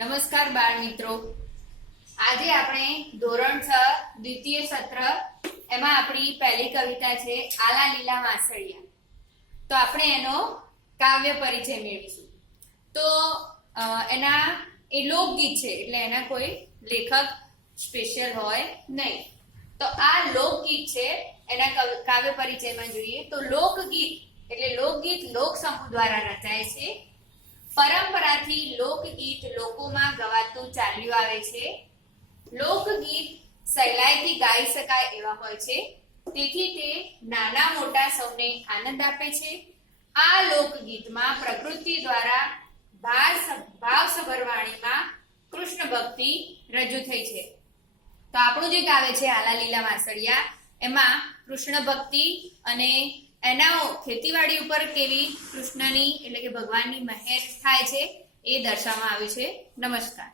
નમસ્કાર બાળ મિત્રો, આજે આપણે ધોરણ 6 દ્વિતીય સત્ર એમાં આપણી પહેલી કવિતા છે આલા લીલા વાંસળિયા. તો આપણે એનો કાવ્ય પરિચય મેળવીશું. તો એના એ લોકગીત છે એટલે એના કોઈ લેખક સ્પેશિયલ હોય નહીં. તો આ લોકગીત છે. એના કાવ્ય પરિચયમાં જોઈએ તો લોકગીત એટલે લોકગીત લોક સમૂહ દ્વારા રચાય છે. પરંપરાથી લોકગીત લોકોમાં ગવાતું ચાલ્યું આવે છે. લોકગીત સહેલાઈથી ગાઈ શકાય એવા હોય છે, તેથી તે નાના મોટા સૌને આનંદ આપે છે. આ લોકગીતમાં પ્રકૃતિ દ્વારા ભાવસભર વાણીમાં કૃષ્ણ ભક્તિ રજૂ થઈ છે. તો આપણું જે કાવ્ય છે આલા લીલા વાંસળિયા, એમાં કૃષ્ણ ભક્તિ અને એના ખેતીવાડી ઉપર કેવી કૃષ્ણની એટલે કે ભગવાનની મહેર થાય છે એ દર્શાવવામાં આવ્યું છે. નમસ્કાર.